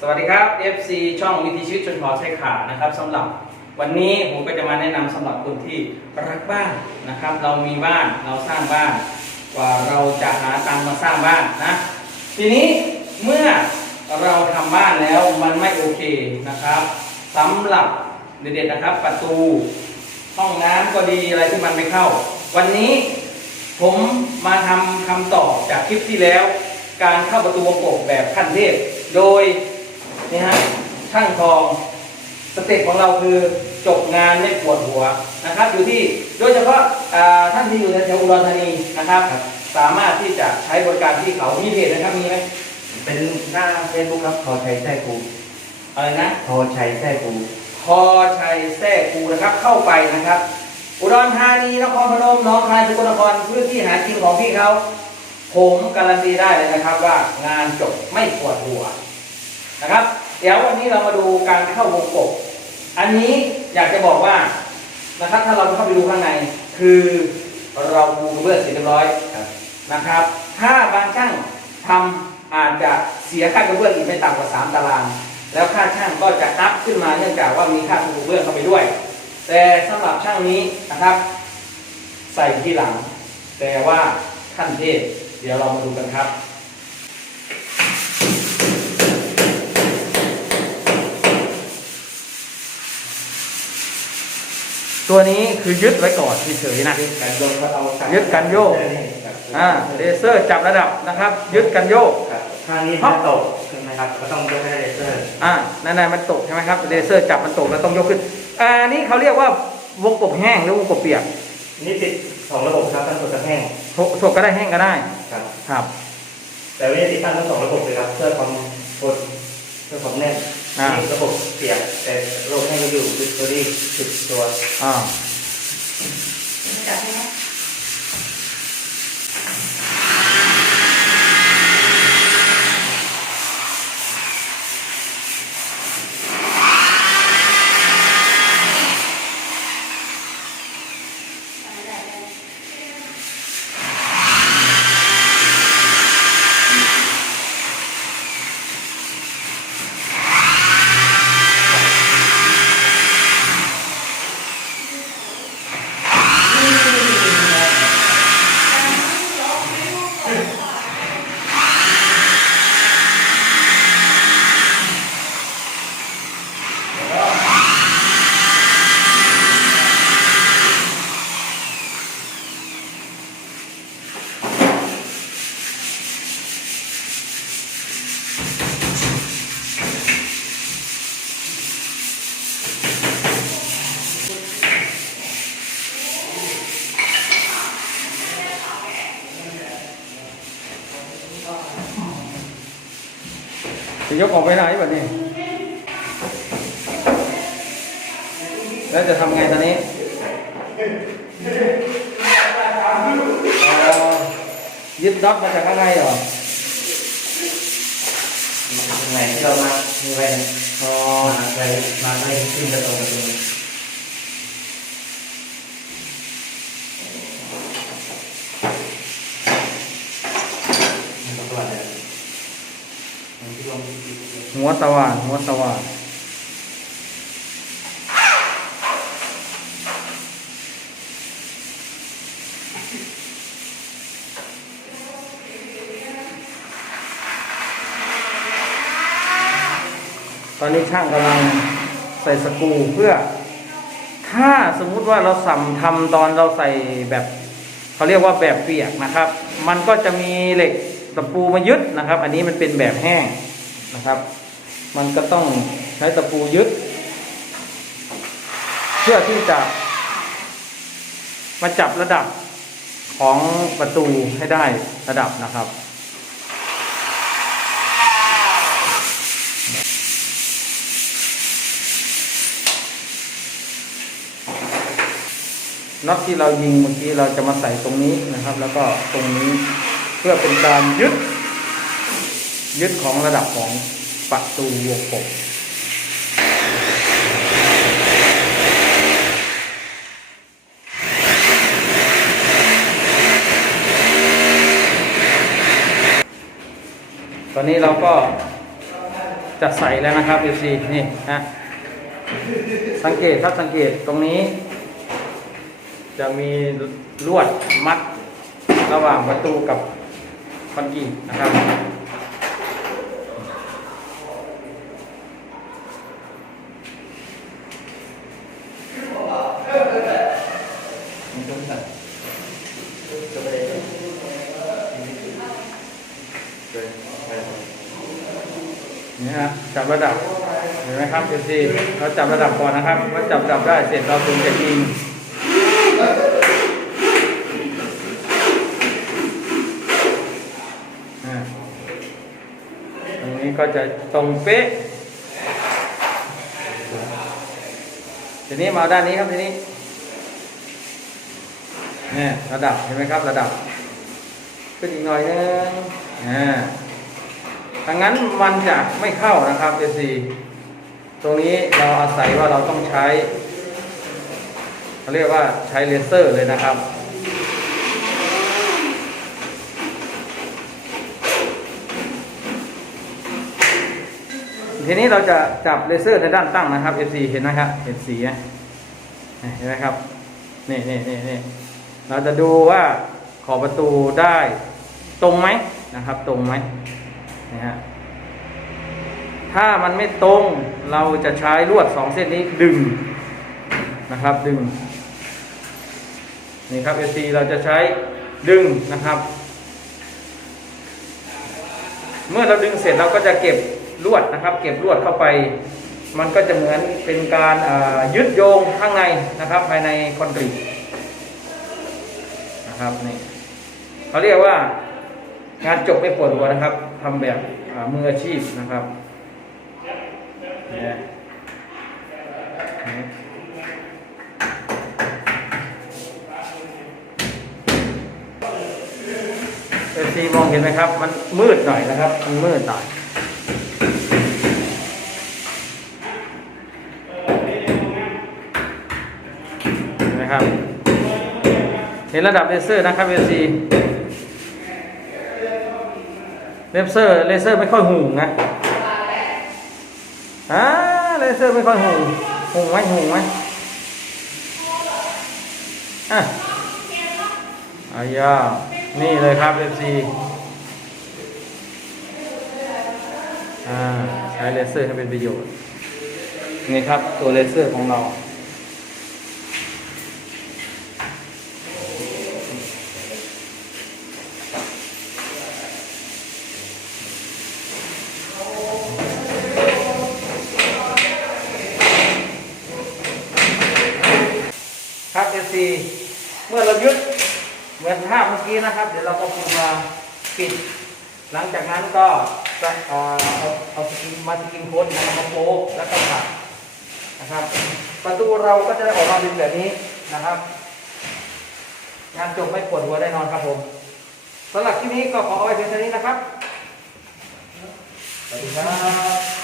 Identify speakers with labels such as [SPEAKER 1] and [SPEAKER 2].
[SPEAKER 1] สวัสดีครับ FC ช่องวิถีชีวิตชนเผ่าชายขานะครับสำหรับวันนี้ผมก็จะมาแนะนำสำหรับคนที่รักบ้านนะครับ เรามีบ้านเราสร้างบ้าน กว่าเราจะหาตังค์มาสร้างบ้านนะ ทีนี้เมื่อเราทำบ้านแล้วมันไม่โอเคนะครับสำหรับเด็ดๆนะครับ ประตูห้องน้ำก็ดีอะไรที่มันไม่เข้า วันนี้ ผมมาทำคำตอบจากคลิปที่แล้ว การเข้าประตูวงกบแบบขั้นเทพ โดย นี่ฮะช่างทองสเต็ปของเราคือจบงานไม่ปวดหัวนะครับ อยู่ที่โดยเฉพาะอ่าท่านที่อยู่ในแถวอุดรธานีนะครับ สามารถที่จะใช้บริการที่เขามีเพจนะครับมีไหม
[SPEAKER 2] เป็นหน้าเฟซบุ๊กครับพอชัยแท้ครู
[SPEAKER 1] อะไรนะ
[SPEAKER 2] พอชัยแท้ครู
[SPEAKER 1] พอชัยแท้ครูนะครับเข้าไปนะครับ อุดรธานีนครพนมหน้องคายสกลนครพื้นที่หากินของพี่เขาผมการันตีได้เลยนะครับว่างานจบไม่ปวดหัว นะครับ เดี๋ยววันนี้เรามาดูการเข้าวงกบ อันนี้อยากจะบอกว่านะครับถ้าเราเข้าไปดูข้างใน คือเราปูกระเบื้องเสร็จเรียบร้อยนะครับ ถ้าบางช่างทำอาจจะเสียค่ากระเบื้องอีกไม่ต่ำกว่า 3 ตาราง แล้วค่าช่างก็จะอัพขึ้นมาเนื่องจากว่ามีค่ากระเบื้องเข้าไปด้วย แต่สำหรับช่างนี้นะครับ ใส่ที่หลัง แต่ว่าขั้นเทพเดี๋ยวเรามาดูกันครับ ตัวนี้คือยึดไว้ก่อนเฉยๆนะ
[SPEAKER 2] การโยกก็เอา
[SPEAKER 1] ยึดกันโยกอ่าเลเซอร์จับระดับนะครับ ยึดกันโยก
[SPEAKER 2] ครับทางนี้ถ้าตกใช่ไหมครับก็ต้องยกให้เลเซอร์
[SPEAKER 1] อ่านั่นๆมันตกใช่ไหมครับเลเซอร์จับมันตกแล้วต้องยกขึ้นอ่านี่เขาเรียกว่าวงกบแห้งหรือวงกบเปียก
[SPEAKER 2] นี่ติดสองระบบครับทั้งสดทั้งแห้ง
[SPEAKER 1] โถโถกก็ได้แห้งก็ได้
[SPEAKER 2] ครับ
[SPEAKER 1] ครับ
[SPEAKER 2] แต่วันนี้ติดตั้งทั้งสองระบบเลยครับเพื่อความทนเพื่อความแน่น
[SPEAKER 1] อ่า
[SPEAKER 2] นี่ระบบเปียกแต่ระบบแห้งก็อยู่ติดตัวนี้ติดตัว
[SPEAKER 1] อ่า
[SPEAKER 3] จับไหม
[SPEAKER 1] จะยกออกไปไหนแบบนี้ แล้วจะทำไงตอนนี้อ๋อยึดน็อตมาจากข้างในเหรอ
[SPEAKER 2] ตรงไหนที่เรามามีไว้
[SPEAKER 1] อ๋อ
[SPEAKER 2] มาไว้มาไว้ขึ้นกระตรงกระตรงมันต้องตัวอะไรมันที่ลง
[SPEAKER 1] หัวสว่านหัวสว่านตอนนี้ช่างกำลังใส่สกูเพื่อ ถ้าสมมุติว่าเราสัมทำตอนเราใส่แบบเขาเรียกว่าแบบเปียกนะครับ มันก็จะมีเหล็ก ตะปูมายึดนะครับ อันนี้มันเป็นแบบแห้งนะครับ มันก็ต้องใช้ตะปูยึด เพื่อที่จะ มาจับระดับของประตูให้ได้ระดับนะครับ น็อตที่เรายิงเมื่อกี้เราจะมาใส่ตรงนี้นะครับ แล้วก็ตรงนี้ เพื่อเป็นการยึด ยึดของระดับของประตูวงกบตอนนี้เราก็จะใส่แล้วนะครับ FC นี่นะสังเกตครับสังเกตตรงนี้ จะมีลวดมัดระหว่างประตูกับ คอนกรีนะครับนี่ฮะจับระดับ เห็นไหมครับเอซีเราจับระดับก่อนนะครับว่าจับระดับได้เสร็จเราถึงจะยิงอ่าตรงนี้ ก็จะตรงเป๊ะทีนี้มาด้านนี้ครับทีนี้เนี่ยระดับเห็นไหมครับระดับขึ้นอีกหน่อยนึงอ่าดังนั้นมันจะไม่เข้านะครับเอซีตรงนี้เราอาศัยว่าเราต้องใช้เขาเรียกว่าใช้เลเซอร์เลยนะครับ ทีนี้เราจะจับเลเซอร์ในด้านตั้งนะครับ FC เห็นไหมครับเห็นสีไหมเห็นไหมครับนี่นี่นี่นี่เราจะดูว่าขอบประตูได้ตรงไหมนะครับ ตรงไหมนะฮะถ้ามันไม่ตรงเราจะใช้ลวดสองเส้นนี้ดึงนะครับ ดึงนี่ครับ SC เราจะใช้ดึงนะครับ เมื่อเราดึงเสร็จเราก็จะเก็บ ลวดนะครับ เก็บลวดเข้าไป มันก็จะเหมือนเป็นการยึดโยงข้างในนะครับ ภายในคอนกรีตนะครับนี่เขาเรียกว่างานจบไม่ปวดหัวนะครับทำแบบมืออาชีพนะครับเนี่ยเอซีมองเห็นไหมครับ มันมืดหน่อยนะครับ มันมืดหน่อยเห็นไหมครับ เห็นระดับเลเซอร์นะครับเอซีเลเซอร์เลเซอร์ไม่ค่อยหูงนะอ่าเลเซอร์ไม่ค่อยหูหูไหมหูไหมอะอายานี่เลยครับ FC อ่าใช้เลเซอร์ให้เป็นประโยชน์ นี่ครับตัวเลเซอร์ของเรา ครับ FC เมื่อเรายึดเหมือนภาพเมื่อกี้นะครับ เดี๋ยวเราก็คงมาปิด หลังจากนั้นก็จะเอ่อเอาเอาสกินมาสกินโค้ดนะครับมาโป๊แล้วก็ขัดนะครับ ประตูเราก็จะได้ออกมาเป็นแบบนี้นะครับงานจบไม่ปวดหัวแน่นอนครับผมสำหรับที่นี้ก็ขอเอาไว้เพียงเท่านี้นะครับสวัสดีครับ